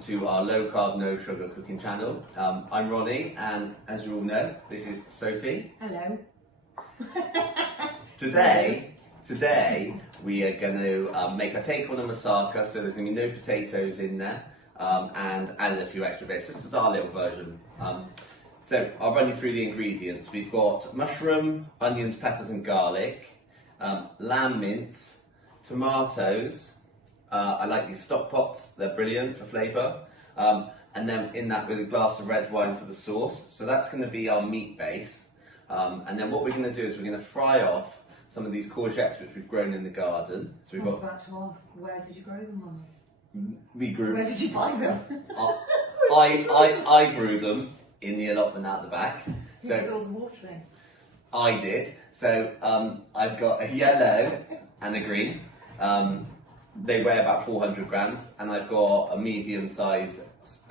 welcome to our low carb, no sugar cooking channel. I'm Ronnie, and as you all know, this is Sophie. Hello. Today we are going to make a take on a moussaka, so there's going to be no potatoes in there, and added a few extra bits. This is our little version. So I'll run you through the ingredients. We've got mushroom, onions, peppers and garlic, lamb mince, tomatoes. I like these stock pots, they're brilliant for flavour. And then in that with a glass of red wine for the sauce. So that's going to be our meat base. And then what we're going to do is we're going to fry off some of these courgettes which we've grown in the garden. So we've I was about to ask, where did you grow them, Mum? We grew. Where did you buy them? I grew them in the allotment out the back. Who did all the watering? I did. So I've got a yellow and a green. They weigh about 400 grams, and I've got a medium-sized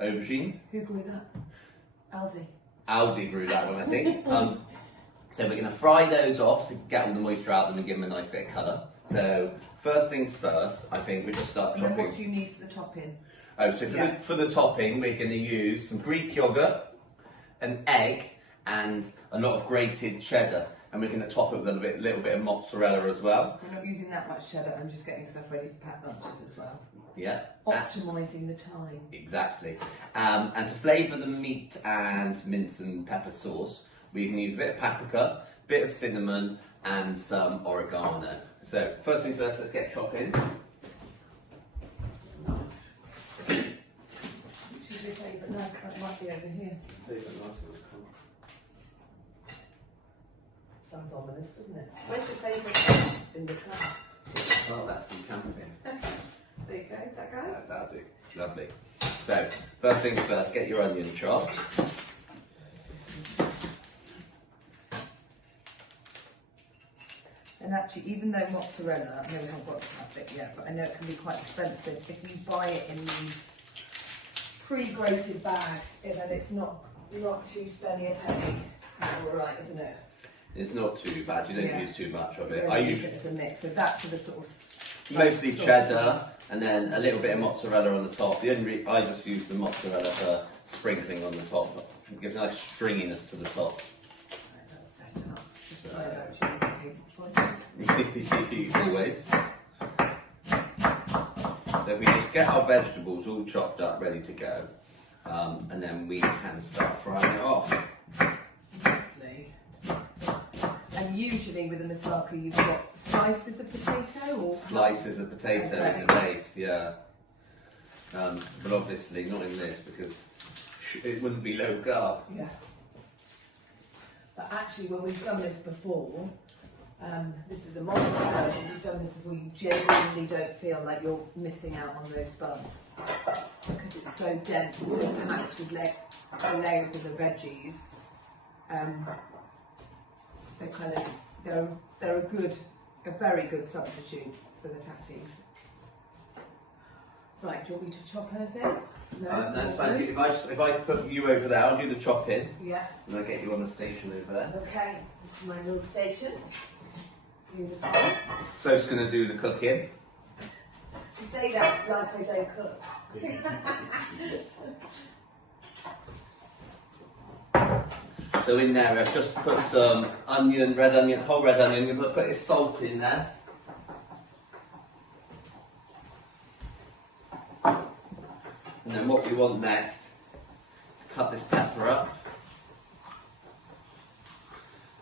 aubergine. Who grew that? Aldi. Aldi grew that one, I think. So we're going to fry those off to get all the moisture out of them and give them a nice bit of colour. So first things first, I think we just start chopping. And then what do you need for the topping? Oh, so for the topping, we're going to use some Greek yoghurt, an egg, and a lot of grated cheddar. And we're going to top it with a little bit of mozzarella as well. We're not using that much cheddar, I'm just getting stuff ready for packed lunches as well. Yeah. Optimising the time. Exactly. And to flavour the meat and mince and pepper sauce, we can use a bit of paprika, a bit of cinnamon, and some oregano. So first things first, let's get chopping. Which is your favourite knife? That might be over here. Sounds ominous, doesn't it? Where's your favourite knife in the car? Oh, that's from camping. There you go, that guy? That'll do. Lovely. So, first things first, get your onion chopped. And actually, even though mozzarella, I know we haven't got to have it yet, but I know it can be quite expensive. If you buy it in these pre-grated bags, then it's not too spenny a penny. It's all right, isn't it? It's not too bad, you don't use too much of it. I use it as a mix, so that's for the sort of... Mostly cheddar, and then a little bit of mozzarella on the top. I just use the mozzarella for sprinkling on the top. It gives a nice stringiness to the top. Right, that's set up. Just try that cheese in case of choices. Always. So we just get our vegetables all chopped up, ready to go, and then we can start frying it off. Lovely. And usually with a moussaka you've got slices of potato or... Slices of potato in the base, yeah. But obviously not in this because it wouldn't be low carb. Yeah. But actually when we've done this before, this is a modern version, we've done this before, you genuinely don't feel like you're missing out on those buns. Because it's so dense and so packed with the layers of the veggies. They're a very good substitute for the tatties. Right, do you want me to chop anything? No, that's fine. If I put you over there, I'll do the chopping. Yeah. And I'll get you on the station over there. Okay, this is my little station. Beautiful. So's going to do the cooking. You say that like I don't cook. So in there I've just put some onion, whole red onion, I'm going to put his salt in there. And then what we want next is to cut this pepper up.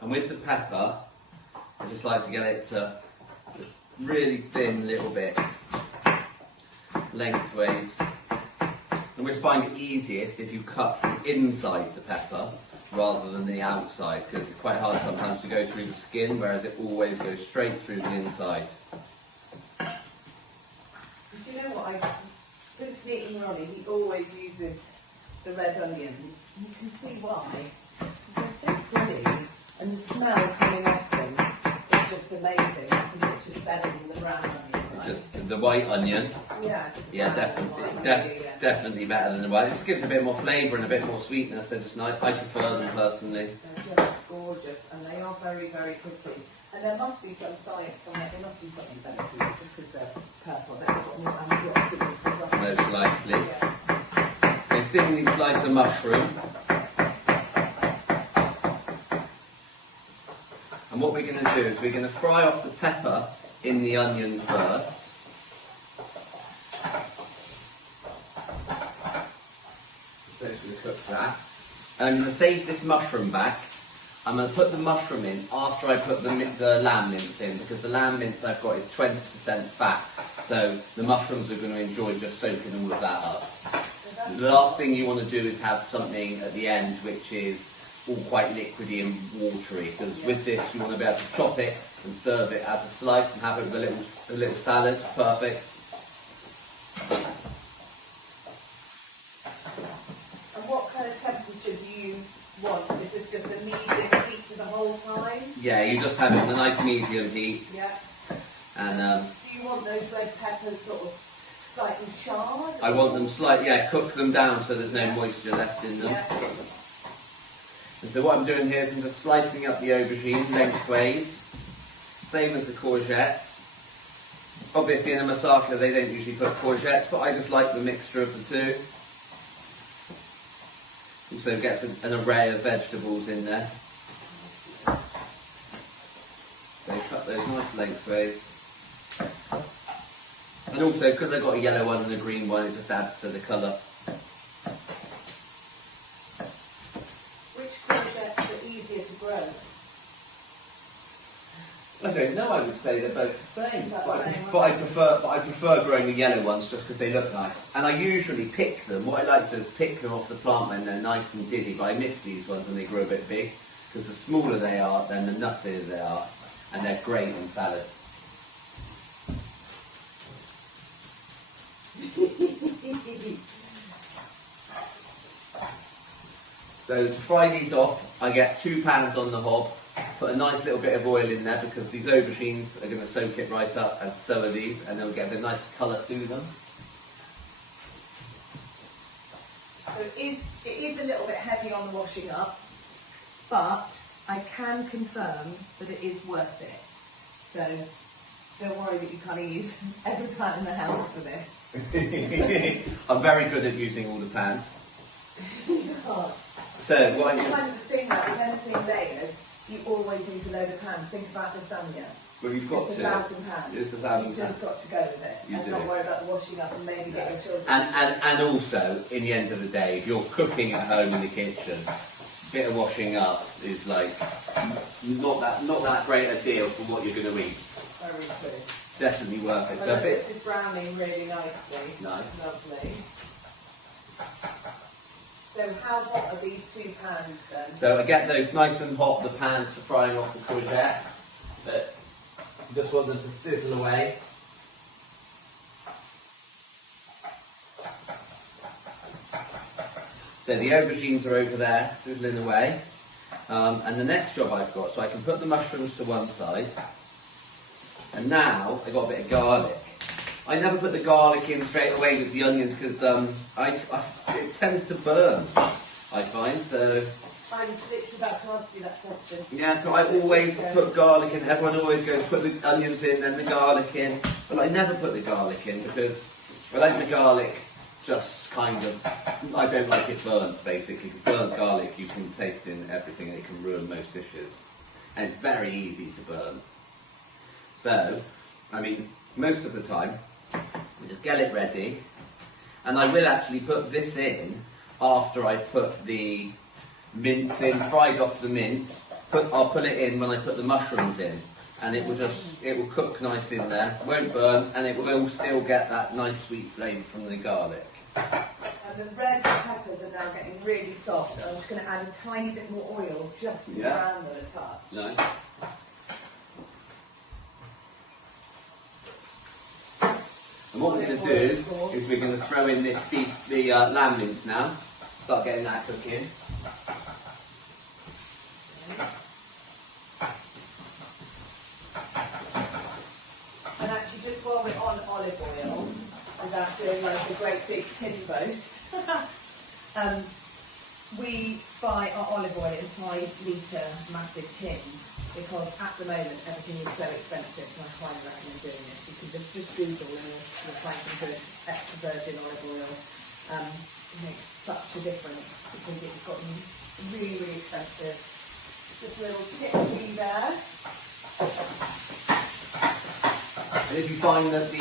And with the pepper, I just like to get it to just really thin little bits, lengthways. And we find it easiest if you cut inside the pepper rather than the outside, because it's quite hard sometimes to go through the skin, whereas it always goes straight through the inside. Do you know what? Since meeting Ronnie, he always uses the red onions. You can see why. They're so pretty, and the smell coming off them is just amazing. I think it's just better than the brown onion. Right? Just the white onion. Yeah, definitely better than the white. It just gives a bit more flavour and a bit more sweetness. I prefer them personally. They're just gorgeous, and they are very, very pretty. And there must be some science on it. There must be something better for you, just because they're purple. They've got more antioxidants as well. Most likely. Yeah. thinly slice a mushroom. And what we're going to do is we're going to fry off the pepper in the onion first. So I'm going to cook that. And I'm going to save this mushroom back. I'm going to put the mushroom in after I put the lamb mince in, because the lamb mince I've got is 20% fat. So the mushrooms are going to enjoy just soaking all of that up. The last thing you want to do is have something at the end which is all quite liquidy and watery, because with this you want to be able to chop it and serve it as a slice and have it with a little salad. Perfect. And what kind of temperature do you want? Is this just a medium heat for the whole time? Yeah, you just have it in a nice medium heat. Yeah. And do you want those red peppers sort of slightly charred? I want them cook them down so there's no moisture left in them. Yeah. And so what I'm doing here is I'm just slicing up the aubergine lengthways, same as the courgettes. Obviously in a moussaka they don't usually put courgettes, but I just like the mixture of the two. Also gets an array of vegetables in there. So cut those nice lengthways. And also, because I've got a yellow one and a green one, it just adds to the colour. Which courgettes are easier to grow? I don't know, I would say they're both the same. But I prefer growing the yellow ones just because they look nice. And I usually pick them. What I like to do is pick them off the plant when they're nice and diddy, but I miss these ones when they grow a bit big. Because the smaller they are, then the nuttier they are. And they're great in salads. So to fry these off, I get 2 pans on the hob, put a nice little bit of oil in there because these aubergines are going to soak it right up, and so are these, and they'll get a nice colour to them. So it is a little bit heavy on the washing up, but I can confirm that it is worth it. So don't worry that you kind of use every pan in the house for this. I'm very good at using all the pans. God. So what I do... kind of the thing that with anything layered, you always use a load of pans. Think about this onion. Well, you've got it's to. 1,000 pounds. It's 1,000 You've just got to go with it. You and do. not worry about the washing up and maybe get your children. And also, in the end of the day, if you're cooking at home in the kitchen, a bit of washing up is like not that great a deal for what you're going to eat. Very true. Definitely worth it. So this is browning really nicely. Nice. Lovely. So how hot are these 2 pans then? So I get those nice and hot, the pans for frying off the courgettes. But just want them to sizzle away. So the aubergines are over there, sizzling away. And the next job I've got, so I can put the mushrooms to one side. And now I've got a bit of garlic. I never put the garlic in straight away with the onions because it tends to burn, I find. So I was literally about to ask you that question. yeah, so I always put garlic in. Everyone always goes, put the onions in, then the garlic in. But I never put the garlic in because I like the garlic just kind of, I don't like it burnt basically. Burnt garlic you can taste in everything and it can ruin most dishes. And it's very easy to burn. So, I mean, most of the time, we just get it ready. And I will actually put this in after I put the mince in, fried off the mince. I'll put it in when I put the mushrooms in. And it will cook nice in there, won't burn, and it will still get that nice sweet flavour from the garlic. And the red peppers are now getting really soft. I'm just going to add a tiny bit more oil just to brown them a touch. Nice. And what we're going to do is we're going to throw in the lamb mince now. Start getting that cooking. And actually, just while we're on olive oil, without doing like a great big tin boast, we buy our olive oil in 5-litre massive tins because at the moment everything is so expensive, and I highly recommend doing this. You can just Google and you'll find some good extra virgin olive oil. It makes such a difference because it's gotten really, really expensive. Just a little tip for you there. And if you find that the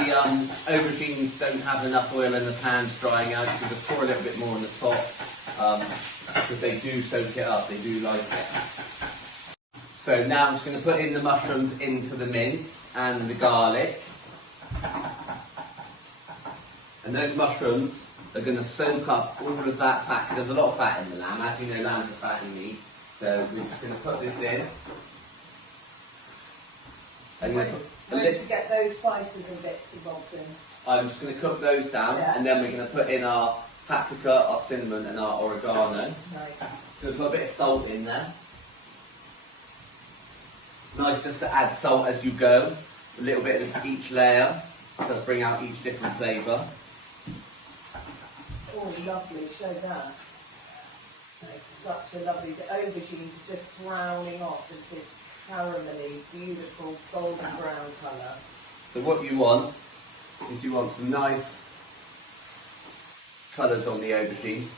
aubergines don't have enough oil and the pan's drying out, you can just pour a little bit more on the top, because they do soak it up, they do like it. So now I'm just going to put in the mushrooms into the mince and the garlic. And those mushrooms are going to soak up all of that fat. There's a lot of fat in the lamb. As you know, lamb's a fatty meat. So we're just going to put this in. And Where did you get those spices and bits and bobs in? I'm just going to cook those down, and then we're going to put in our paprika, our cinnamon and our oregano. Nice. So we'll put a bit of salt in there. Nice just to add salt as you go. A little bit of each layer. Does bring out each different flavour. Oh, lovely. Show that. It's such a lovely... The aubergine is just browning off into this caramelly, beautiful golden brown colour. So what you want is you want some nice colours on the aubergines.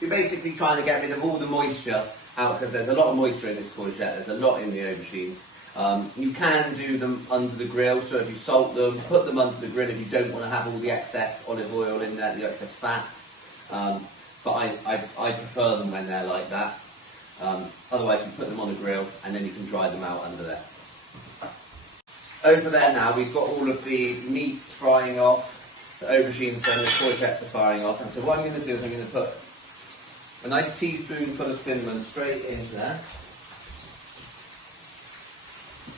You're basically trying to get rid of all the moisture out because there's a lot of moisture in this courgette, there's a lot in the aubergines. You can do them under the grill, so if you salt them, put them under the grill if you don't want to have all the excess olive oil in there, the excess fat. But I prefer them when they're like that. Otherwise you put them on the grill and then you can dry them out under there. Over there now we've got all of the meat frying off, the aubergines and the courgettes are firing off, and so what I'm going to do is I'm going to put a nice teaspoonful of cinnamon straight into there.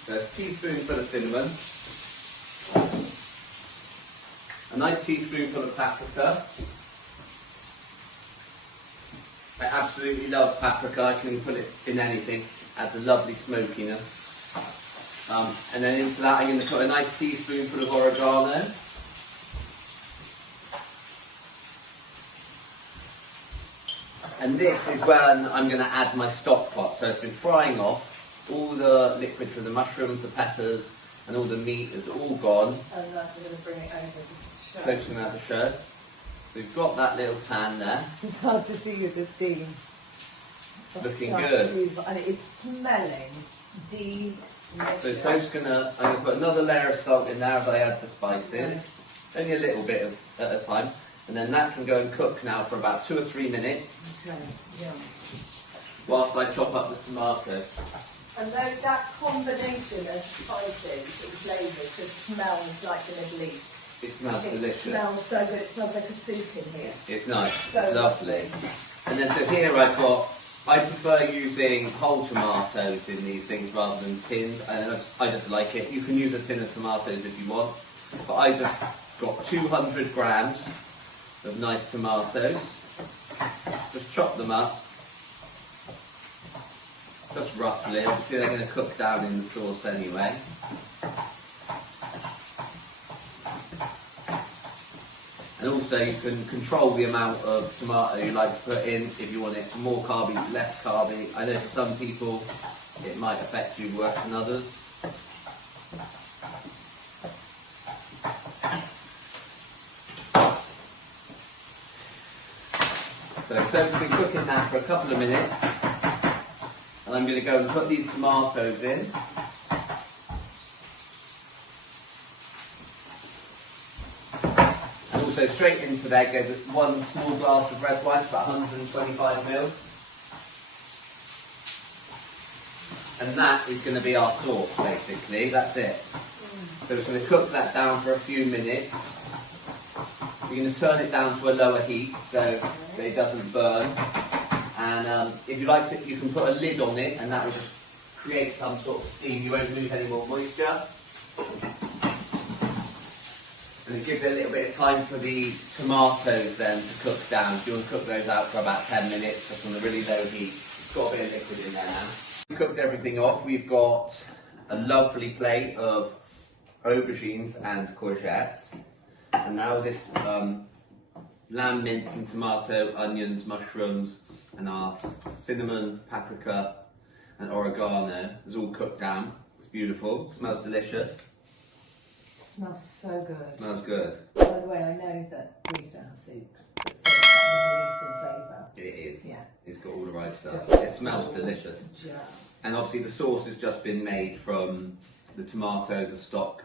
So a teaspoonful of cinnamon, a nice teaspoonful of paprika. I absolutely love paprika, I can put it in anything, adds a lovely smokiness. And then into that I'm going to put a nice teaspoonful of oregano. And this is when I'm going to add my stock pot. So it's been frying off. All the liquid from the mushrooms, the peppers, and all the meat is all gone. And that's going to bring it over to show. So it's going to have a show. So we've got that little pan there. It's hard to see with the steam. Looking good. And it's smelling delicious. So I'm going to put another layer of salt in there as I add the spices. Okay. Only a little bit at a time. And then that can go and cook now for about 2 or 3 minutes. Okay, yeah. Whilst I chop up the tomato. And that combination of spices and flavours just smells like the Middle East. It smells delicious. It smells so good. It smells like a soup in here. It's nice. So it's lovely. And then so here I prefer using whole tomatoes in these things rather than tinned. And I just like it. You can use a tin of tomatoes if you want. But I just got 200 grams of nice tomatoes. Just chop them up. Just roughly, obviously they're going to cook down in the sauce anyway. And also you can control the amount of tomato you like to put in, if you want it more carby, less carby. I know for some people it might affect you worse than others. So we've been cooking that for a couple of minutes. And I'm going to go and put these tomatoes in. And also straight into there goes 1 small glass of red wine, about 125 mils. And that is going to be our sauce, basically. That's it. So we're going to cook that down for a few minutes. We're going to turn it down to a lower heat so that it doesn't burn. And if you like to, you can put a lid on it and that will just create some sort of steam. You won't lose any more moisture. And it gives it a little bit of time for the tomatoes then to cook down. So you want to cook those out for about 10 minutes just on a really low heat. It's got a bit of liquid in there now. We cooked everything off. We've got a lovely plate of aubergines and courgettes. And now this lamb mince and tomato, onions, mushrooms, and our cinnamon, paprika and oregano is all cooked down. It's beautiful, it smells delicious. Smells so good. Smells good. By the way, I know that Greece don't have soups, but still it's that Middle Eastern flavour. It is. Yeah. It's got all the right stuff. It smells delicious. Just. And obviously the sauce has just been made from the tomatoes, a stock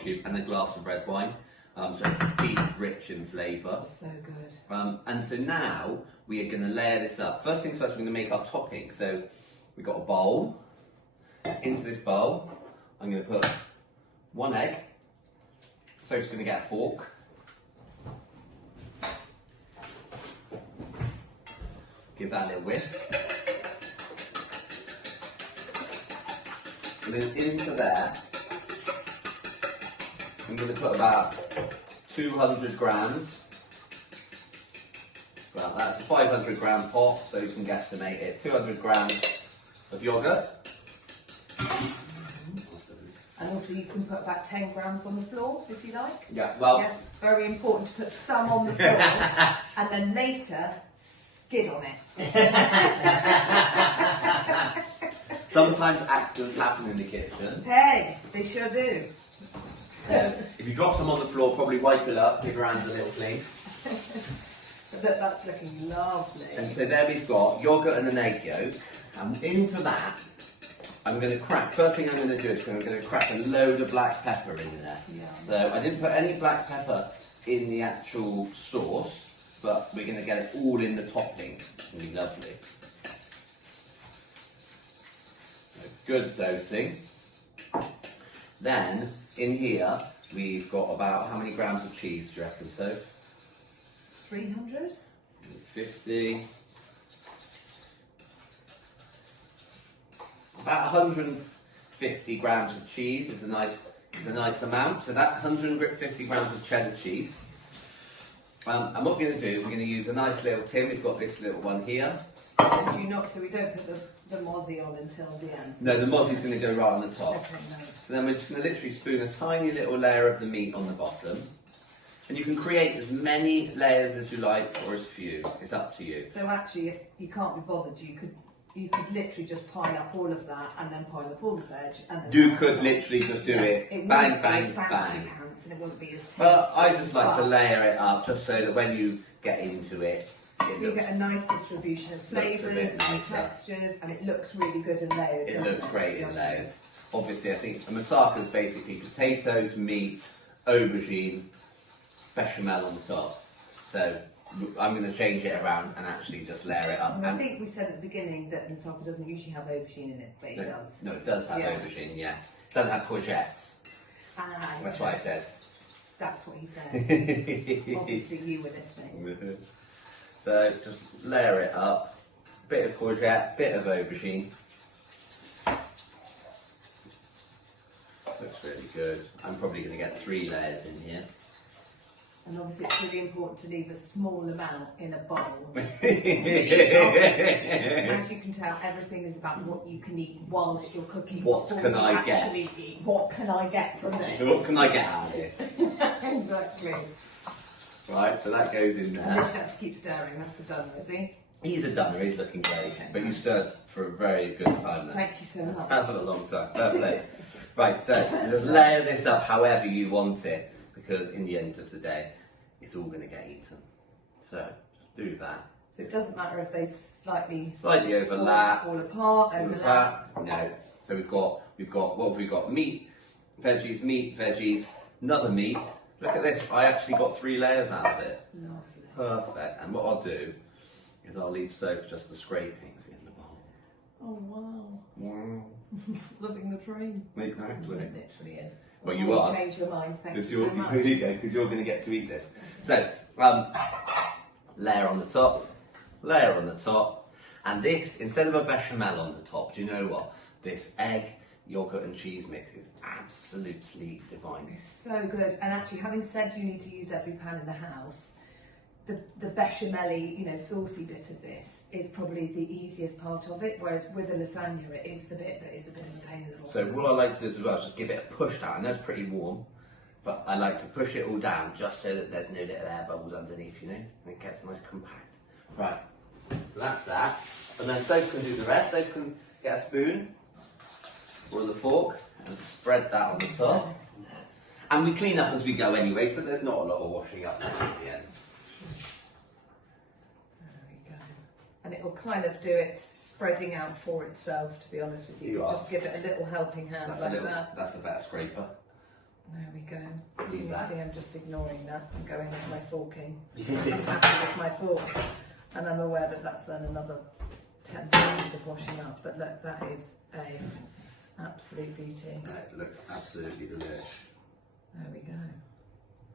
cube, and a glass of red wine. So it's deep, rich in flavour. So good. And so now we are going to layer this up. First things first, we're going to make our topping. So we've got a bowl. Into this bowl, I'm going to put 1 egg. Soph's going to get a fork. Give that a little whisk. And then into there, I'm going to put about 200 grams. Well, that's a 500 gram pot, so you can guesstimate it. 200 grams of yoghurt. And also you can put about 10 grams on the floor if you like. Yeah, well. Yeah, very important to put some on the floor and then later skid on it. Sometimes accidents happen in the kitchen. Hey, they sure do. If you drop some on the floor, probably wipe it up, give your hands a little clean. But that's looking lovely. And so there we've got yoghurt and an egg yolk. And into that, I'm going to crack, first thing I'm going to do is I'm going to crack a load of black pepper in there. Yeah. So I didn't put any black pepper in the actual sauce, but we're going to get it all in the topping. It's going to be lovely. Good dosing. Then, in here, we've got about, how many grams of cheese do you reckon, so? 300? 50. About 150 grams of cheese is a nice amount. So that 150 grams of cheddar cheese. And what we're going to do, we're going to use a nice little tin. We've got this little one here. So we don't put the mozzie on until the end? No, the mozzie's going to go right on the top. Okay, nice. So then we're just going to literally spoon a tiny little layer of the meat on the bottom. And you can create as many layers as you like or as few. It's up to you. So actually, if you can't be bothered, you could literally just pile up all of that and then pile up all the veg. And then You could literally just do it bang, bang, bang. bang. Pants and it wouldn't be as tasty. But I just like to layer it up just so that when you get into it, you get a nice distribution of flavours and textures, and it looks really good in layers. It looks great in layers. Obviously, I think a moussaka is basically potatoes, meat, aubergine, bechamel on the top. So I'm going to change it around and actually just layer it up. And I think we said at the beginning that moussaka doesn't usually have aubergine in it, but it does. No, it does have aubergine, yeah. It doesn't have courgettes. That's what I said. That's what he said. Obviously you were listening. So just layer it up. Bit of courgette, bit of aubergine. Looks really good. I'm probably going to get 3 layers in here. And obviously it's really important to leave a small amount in a bowl. As you can tell, everything is about what you can eat whilst you're cooking. What can I get? Eat. What can I get from this? What can I get out of this? Exactly. Right, so that goes in there. And you just have to keep stirring, that's the done, is he? He's a dunner, he's looking great. Okay, but you stirred for a very good time there. Thank you so much. That's a long time. Fair play. Right, so just layer this up however you want it, because in the end of the day, it's all going to get eaten. So just do that. So it doesn't matter if they slightly overlap, fall apart, overlap. No. So we've got what have we got? Meat, veggies, another meat. Look at this. I actually got 3 layers out of it. Lovely. Perfect. And what I'll do is I'll leave Soph just the scrapings in the bowl. Oh wow. Wow. Living the dream. Exactly. It literally is. Well, you are. Change your mind. Thank you Because so much. because you're going to get to eat this. So, layer on the top, and this, instead of a bechamel on the top, do you know what? This egg, yogurt and cheese mix is absolutely divine. It's so good. And actually, having said you need to use every pan in the house, the bechamel-y, saucy bit of this is probably the easiest part of it, whereas with a lasagna it is the bit that is a bit of a pain in the So what I like to do as well is just give it a push down. I know it's pretty warm, but I like to push it all down just so that there's no little air bubbles underneath, and it gets nice compact. Right, so that's that. And then Soph can do the rest. Soph can get a spoon or the fork and spread that on the top. And we clean up as we go anyway, so there's not a lot of washing up at the end. There we go. And it'll kind of do its spreading out for itself, to be honest with you. Just give it a little helping hand that. That's a better scraper. There we go. Leave You that. see, I'm just ignoring that. I'm going with my forking. I'm happy with my fork. And I'm aware that that's then another 10 seconds of washing up. But look, that is a absolute beauty. It looks absolutely delicious. There we go.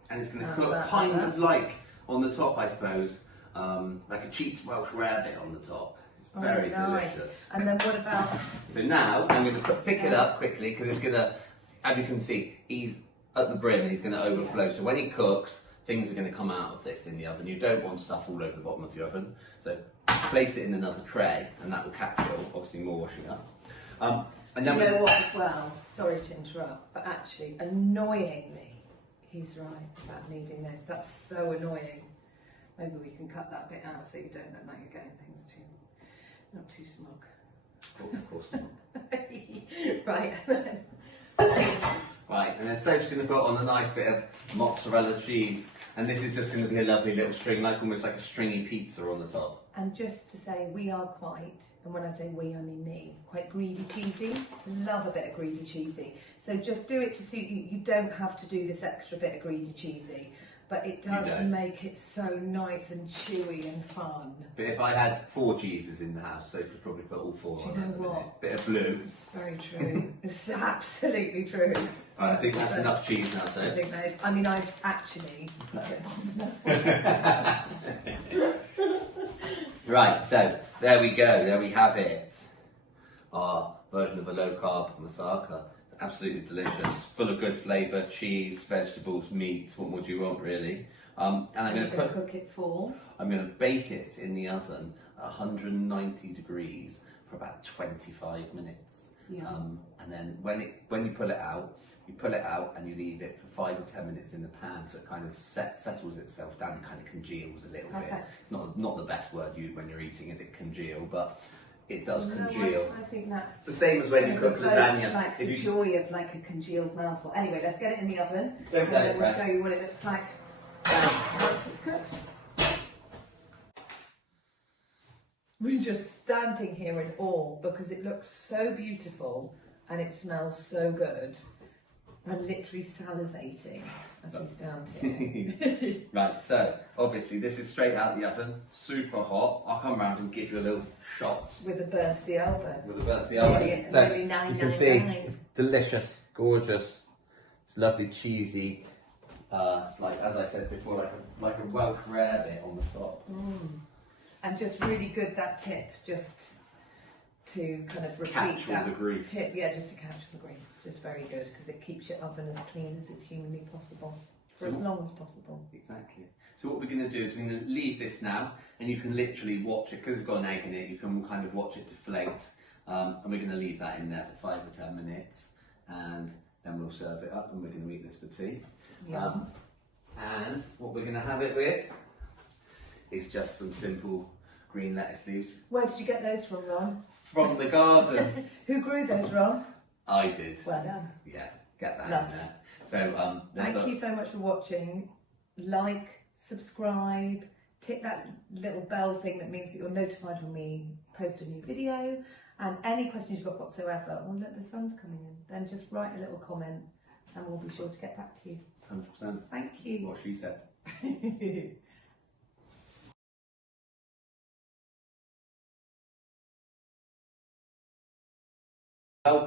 And it's going to How's cook that, kind like of like on the top, I suppose, like a cheap Welsh rarebit on the top. It's very delicious. And then what about... So now I'm going to pick it up quickly because it's going to, as you can see, he's at the brim and he's going to overflow. So when he cooks, things are going to come out of this in the oven. You don't want stuff all over the bottom of your oven. So place it in another tray and that will catch it, obviously more washing up. And then you know what as well, sorry to interrupt, but actually, annoyingly, he's right about needing this. That's so annoying. Maybe we can cut that bit out so you don't look like you're getting things not too smug. Oh, of course not. Right. Right, and then Soph's going to put on a nice bit of mozzarella cheese. And this is just going to be a lovely little string, like almost like a stringy pizza on the top. And just to say, we are quite, and when I say we, I mean me, quite greedy cheesy. Love a bit of greedy cheesy. So just do it to suit you. You don't have to do this extra bit of greedy cheesy, but it does make it so nice and chewy and fun. But if I had 4 cheeses in the house, Soph would probably put all 4 on. Do you know what? Bit of blue. It's very true. It's absolutely true. Right, I think that's enough cheese now, Soph. I think that is. I mean, I've actually. Right, so there we go, there we have it. Our version of a low carb moussaka. It's absolutely delicious, full of good flavour, cheese, vegetables, meat, what more do you want really? And I'm going to cook it for? I'm going to bake it in the oven at 190 degrees for about 25 minutes. Yeah. And then when you pull it out and you leave it for 5 or 10 minutes in the pan so it kind of settles itself down and kind of congeals a little bit. It's not the best word when you're eating, is it congeal, but it does congeal. I think that it's the same as when you cook lasagna. It's like the joy of like a congealed mouthful. Anyway, let's get it in the oven and then we'll show you what it looks like once it's cooked. We're just standing here in awe because it looks so beautiful and it smells so good. I'm literally salivating as we stand here. Right, so obviously this is straight out the oven, super hot. I'll come around and give you a little shot. With a burn to the elbow. With a burn to the elbow. Really you can see it's delicious, gorgeous, it's lovely, cheesy. It's like, as I said before, like a Welsh rarebit on the top. And just really good that tip, just to kind of repeat catch that all the grease. tip, yeah, just to catch all the grease. It's just very good because it keeps your oven as clean as it's humanly possible for as long as possible. Exactly. So what we're going to do is we're going to leave this now, and you can literally watch it because it's got an egg in it. You can kind of watch it deflate, and we're going to leave that in there for 5 or 10 minutes, and then we'll serve it up, and we're going to eat this for tea. And what we're going to have it with is just some simple green lettuce leaves. Where did you get those from, Ron? From the garden. Who grew those, Ron? I did. Well done. Yeah, get that in Lush. there. So thank you so much for watching. Like, subscribe, tick that little bell thing that means that you're notified when we post a new video. And any questions you've got whatsoever, well look, the sun's coming in, then just write a little comment and we'll be sure to get back to you. 100%. Thank you. What she said. Welcome.